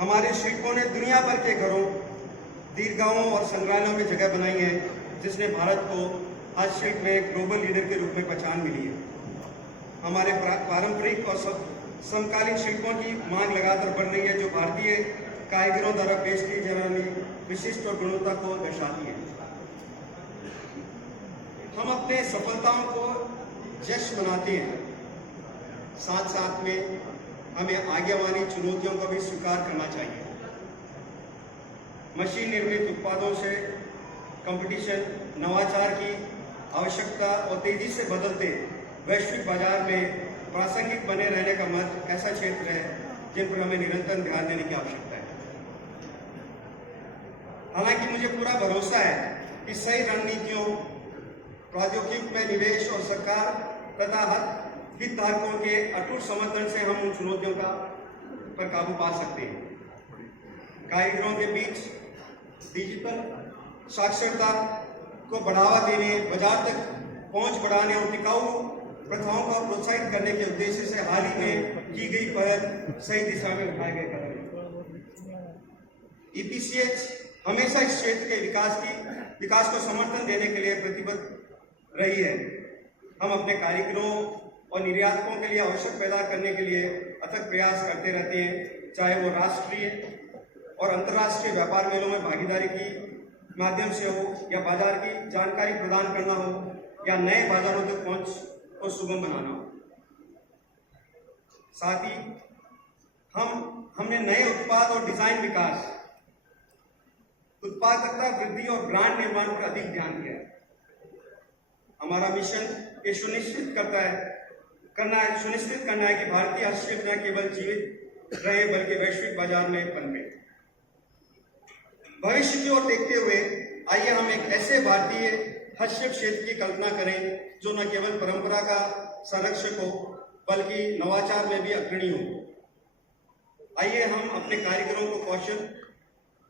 हमारे शिल्पों ने दुनिया भर के घरों, दीर्घाओं और संग्रहालयों में जगह बनाई है, जिसने भारत को हस्तशिल्प में ग्लोबल लीडर के रूप में पहचान मिली है। हमारे पारंपरिक और समकालीन शिल्पों की मांग लगातार बढ़ रही है, जो भारतीय कारीगरों द्वारा पेश की जाने वाली विशिष्ट और गुणवत्ता को दर्शाती है। हम अपने सफलताओं को जश्न मनाते हैं, साथ साथ में हमें आगे वाली चुनौतियों को भी स्वीकार करना चाहिए। मशीन निर्मित उत्पादों से कंपटीशन, नवाचार की आवश्यकता और तेजी से बदलते वैश्विक बाजार में प्रासंगिक बने रहने का मत ऐसा क्षेत्र है जिन पर हमें निरंतर ध्यान देने की आवश्यकता है। हालांकि मुझे पूरा भरोसा है कि सही रणनीतियों, प्रौद्योगिकी में निवेश और सरकार तथा हितधारकों के अटूट समर्थन से हम उन चुनौतियों पर काबू पा सकते हैं। कारीगरों के बीच डिजिटल साक्षरता को बढ़ावा देने, बाजार तक पहुंच बढ़ाने और टिकाऊ प्रथाओं को प्रोत्साहित करने के उद्देश्य से हाल ही में की गई पहल सही दिशा में उठाए गए कदम। ईपीसीएच हमेशा इस क्षेत्र के विकास को समर्थन देने के लिए प्रतिबद्ध रही है। हम अपने कारीगरों और निर्यातकों के लिए अवसर पैदा करने के लिए अथक प्रयास करते रहते हैं, चाहे वो राष्ट्रीय और अंतर्राष्ट्रीय व्यापार मेलों में भागीदारी की माध्यम से हो, या बाजार की जानकारी प्रदान करना हो, या नए बाजारों तक पहुंच को सुगम बनाना हो। साथ ही हमने नए उत्पाद और डिजाइन विकास, उत्पादकता वृद्धि और ब्रांड निर्माण पर अधिक ध्यान दिया है। हमारा मिशन ये सुनिश्चित करना है कि भारतीय हस्तशिल्प न केवल जीवित रहे बल्कि वैश्विक बाजार में पनपे। भविष्य की ओर देखते हुए आइए हम एक ऐसे भारतीय हस्तशिल्प क्षेत्र की कल्पना करें जो न केवल परंपरा का संरक्षक हो बल्कि नवाचार में भी अग्रणी हो। आइए हम अपने कारीगरों को कौशल,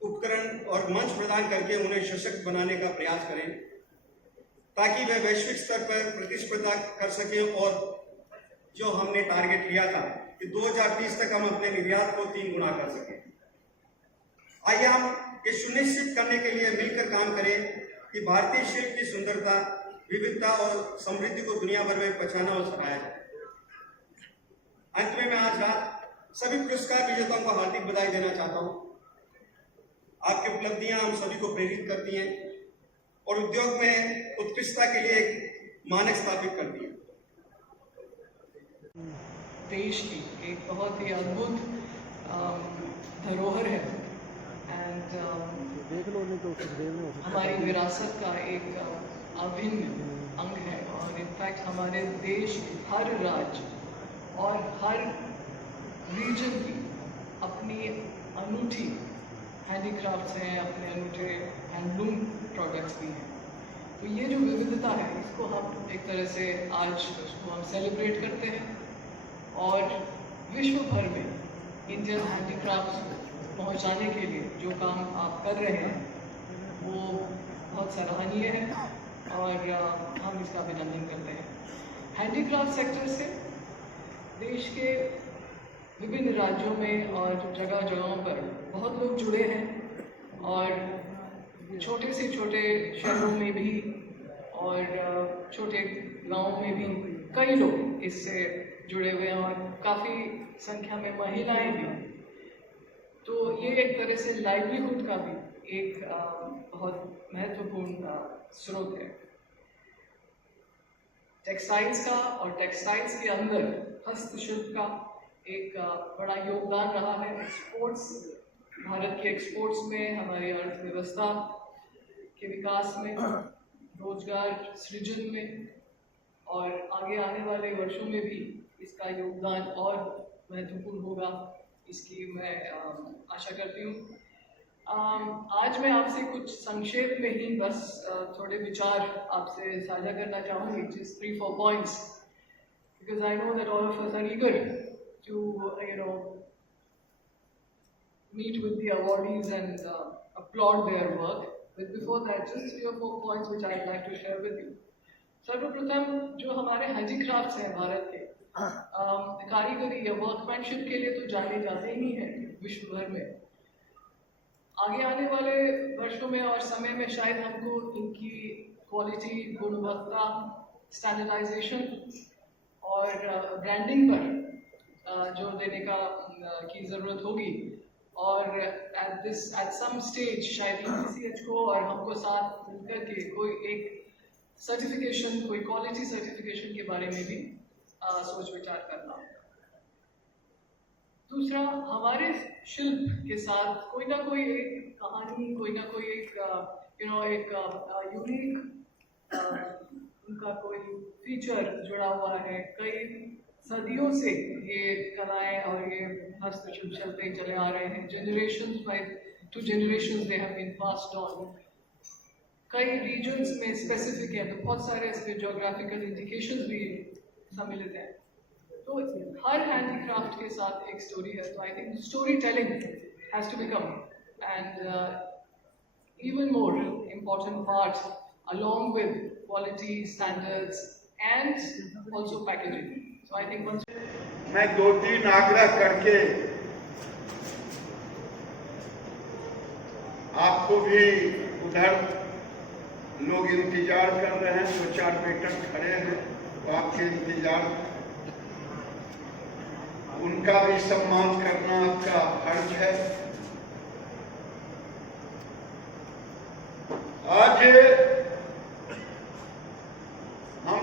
उपकरण और मंच प्रदान करके उन्हें सशक्त बनाने का प्रयास करें, ताकि वे वैश्विक स्तर पर प्रतिस्पर्धा कर सकें और जो हमने टारगेट लिया था कि 2030 तक हम अपने निर्यात को 3 गुना कर सकें। आइए हम ये सुनिश्चित करने के लिए मिलकर काम करें कि भारतीय शिल्प की सुंदरता, विविधता और समृद्धि को दुनिया भर में पहचाना और सराहा जाए। अंत में मैं आज रात सभी पुरस्कार विजेताओं को हार्दिक बधाई देना चाहता हूं। आपकी उपलब्धियां हम सभी को प्रेरित करती हैं और उद्योग में उत्कृष्टता के लिए एक मानक स्थापित करती है। देश की एक बहुत ही अद्भुत धरोहर है एंड हमारी विरासत का एक अभिन्न अंग है और इनफैक्ट हमारे देश हर राज्य और हर रीजन की अपनी अनूठी हैंडीक्राफ्ट्स हैं, अपने अनूठे हैंडलूम प्रोडक्ट्स भी हैं। तो ये जो विविधता है इसको हम एक तरह से आज उसको हम सेलिब्रेट करते हैं और विश्व भर में इंडियन हैंडीक्राफ्ट्स पहुंचाने के लिए जो काम आप कर रहे हैं वो बहुत सराहनीय है और हम इसका अभिनंदन करते हैं। हैंडीक्राफ्ट सेक्टर से देश के विभिन्न राज्यों में और जगह जगहों पर बहुत लोग जुड़े हैं और छोटे से छोटे शहरों में भी और छोटे गांवों में भी कई लोग इससे जुड़े हुए हैं और काफ़ी संख्या में महिलाएं भी। तो ये एक तरह से लाइवलीहुड का भी एक बहुत महत्वपूर्ण स्रोत है। टेक्सटाइल्स का और टेक्सटाइल्स के अंदर हस्तशिल्प का एक बड़ा योगदान रहा है एक्सपोर्ट्स, भारत के एक्सपोर्ट्स में, हमारी अर्थव्यवस्था के विकास में, रोजगार सृजन में और आगे आने वाले वर्षों में भी इसका योगदान और महत्वपूर्ण होगा, इसकी मैं आशा करती हूँ। आज मैं आपसे कुछ संक्षेप में ही बस थोड़े विचार आपसे साझा करना चाहूँगी, just 3-4 points, because I know that all of us are eager to meet with the awardees and applaud their work. But before that, just 3 or 4 points which I'd like to share with you. सर्वप्रथम जो हमारे handicrafts हैं भारत के, कारीगरी या workmanship के लिए तो जाने जाते ही हैं, विश्व भर में। आगे आने वाले वर्षों में और समय में शायद हमको इनकी क्वालिटी, गुणवत्ता, स्टैंडर्डाइजेशन और ब्रांडिंग पर जोर देने की ज़रूरत होगी। और एट सम स्टेज शायद EPCH को और हमको साथ मिलकर के कोई एक सर्टिफिकेशन, कोई क्वालिटी सर्टिफिकेशन के बारे में भी सोच विचार करना। दूसरा, हमारे शिल्प के साथ कोई ना कोई एक कहानी, कोई ना कोई एक एक यूनिक उनका कोई फीचर जुड़ा हुआ है। कई सदियों से ये कलाएं और ये हस्तशिल्प चलते चले आ रहे हैं। Generations by to generations they have been passed on. कई रीजन्स में स्पेसिफिक है, तो बहुत सारे इसमें जोग्राफिकल इंडिकेशंस भी सम्मिलित हैं। तो हर हैंडीक्राफ्ट के साथ एक स्टोरी है। तो I think story telling has to become and even more important part along with quality standards and also packaging. So I think once मैं 2-3 आग्रह करके आपको भी, उधर लोग इंतजार कर रहे हैं, 2-4 वेटर खड़े हैं, तो आपके इंतजार, उनका भी सम्मान करना आपका फर्ज है। आज हम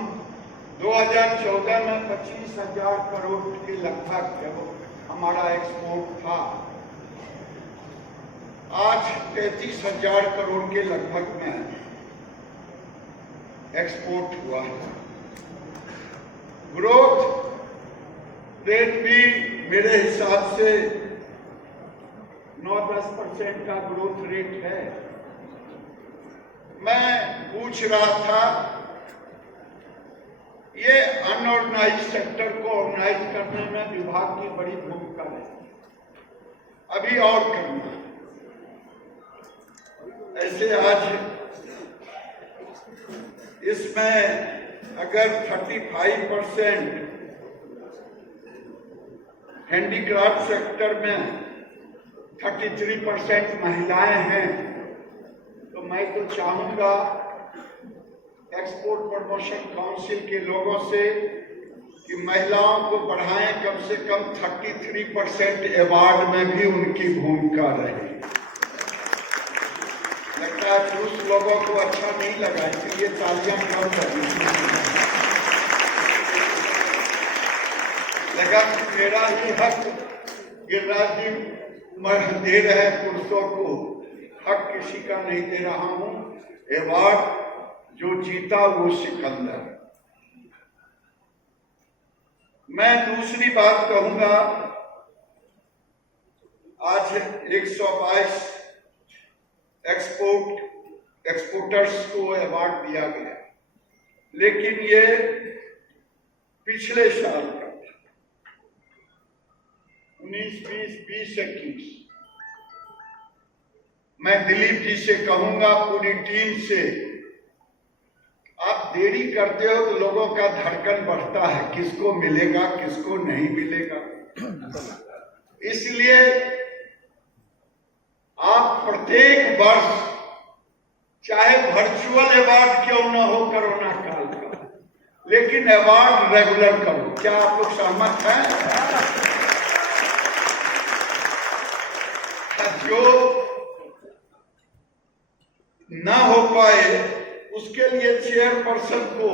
2014 में 25,000 करोड़ के लगभग हमारा एक्सपोर्ट था। आज 33,000 करोड़ के लगभग में एक्सपोर्ट हुआ है। ग्रोथ रेट भी मेरे हिसाब से 9-10% का ग्रोथ रेट है। मैं पूछ रहा था, ये अनऑर्गेनाइज सेक्टर को ऑर्गेनाइज करने में विभाग की बड़ी भूमिका है, अभी और करना। ऐसे आज इसमें अगर 35% हैंडीक्राफ्ट सेक्टर में 33% महिलाएं हैं, तो मैं तो चाहूंगा एक्सपोर्ट प्रमोशन काउंसिल के लोगों से कि महिलाओं को बढ़ाएं, कम से कम 33% अवार्ड में भी उनकी भूमिका रहे। लगता है पुरुष लोगों को अच्छा नहीं लगा, इसलिए तालियां कम करनी। लगा मेरा ही हक गिरिराज जी दे रहे पुरुषों को, हक किसी का नहीं दे रहा हूं। अवार्ड जो जीता वो सिकंदर। मैं दूसरी बात कहूंगा, आज 122 एक्सपोर्टर्स को अवार्ड दिया गया, लेकिन ये पिछले साल का 19, 20, 20, 21। मैं दिलीप जी से कहूंगा, पूरी टीम से, आप देरी करते हो तो लोगों का धड़कन बढ़ता है, किसको मिलेगा किसको नहीं मिलेगा। इसलिए आप प्रत्येक वर्ष, चाहे वर्चुअल अवार्ड क्यों न हो कोरोना काल का, लेकिन अवार्ड रेगुलर करो। क्या आप लोग सहमत हैं? जो ना हो पाए उसके लिए चेयरपर्सन को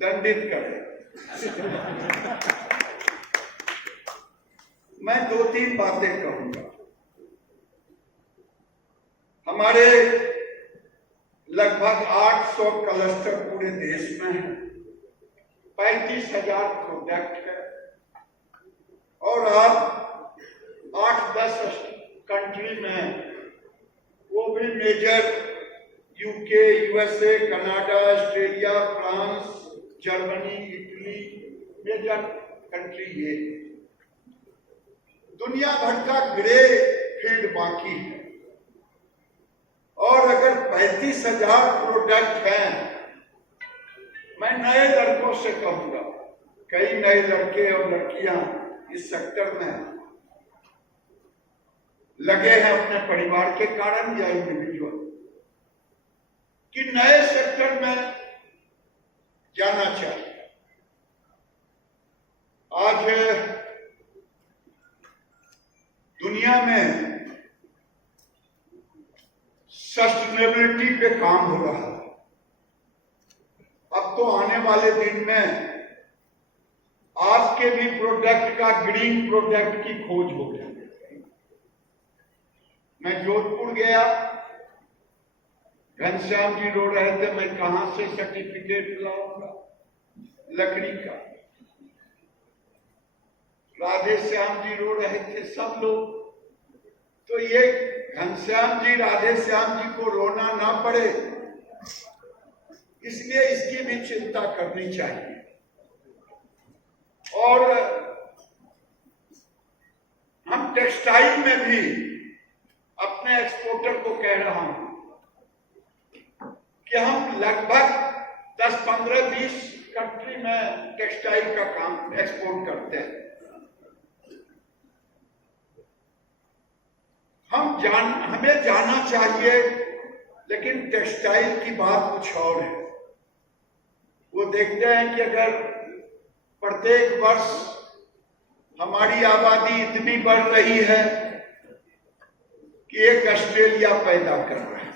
दंडित करें। मैं 2-3 बातें कहूंगा। हमारे लगभग 800 क्लस्टर पूरे देश में है, 35,000 प्रोडक्ट है, और आप 8-10 कंट्री में, वो भी major UK, USA, Canada, Australia, France, Germany, Italy, major country ये। दुनिया भर का ग्रे फील्ड बाकी है। और अगर 35,000 प्रोडक्ट हैं, मैं नए लड़कों से कहूंगा, कई नए लड़के और लड़कियां इस सेक्टर में लगे हैं अपने परिवार के कारण या इंडिविजुअल कि नए सेक्टर में जाना चाहिए। आज दुनिया में सस्टेनेबिलिटी पे काम हो रहा है। अब तो आने वाले दिन में आज के भी प्रोडक्ट का ग्रीन प्रोडक्ट की खोज हो गई। मैं जोधपुर गया, घनश्याम जी रो रहे थे मैं कहां से सर्टिफिकेट लाऊंगा लकड़ी का। राधे श्याम जी रो रहे थे, सब लोग। तो ये घनश्याम जी राधे श्याम जी को रोना ना पड़े, इसलिए इसकी भी चिंता करनी चाहिए। और हम टेक्सटाइल में भी अपने एक्सपोर्टर को कह रहा हूं कि हम लगभग 10, 15, 20 कंट्री में टेक्सटाइल का काम एक्सपोर्ट करते हैं। हमें जाना चाहिए, लेकिन टेक्सटाइल की बात कुछ और है। वो देखते हैं कि अगर प्रत्येक वर्ष हमारी आबादी इतनी बढ़ रही है कि एक ऑस्ट्रेलिया पैदा कर रहा है।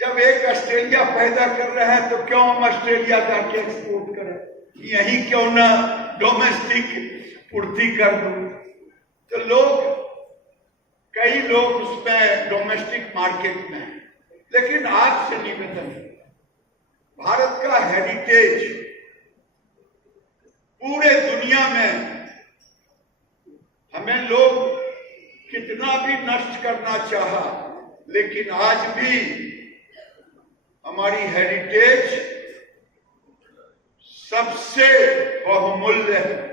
जब एक ऑस्ट्रेलिया पैदा कर रहा है तो क्यों हम ऑस्ट्रेलिया जाके एक्सपोर्ट करें? यही क्यों ना डोमेस्टिक पूर्ति कर दूं? तो कई लोग उसमें डोमेस्टिक मार्केट में, लेकिन आज से निवेदन है, भारत का हेरिटेज पूरे दुनिया में हमें लोग कितना भी नष्ट करना चाहा, लेकिन आज भी हमारी हेरिटेज सबसे बहुमूल्य है।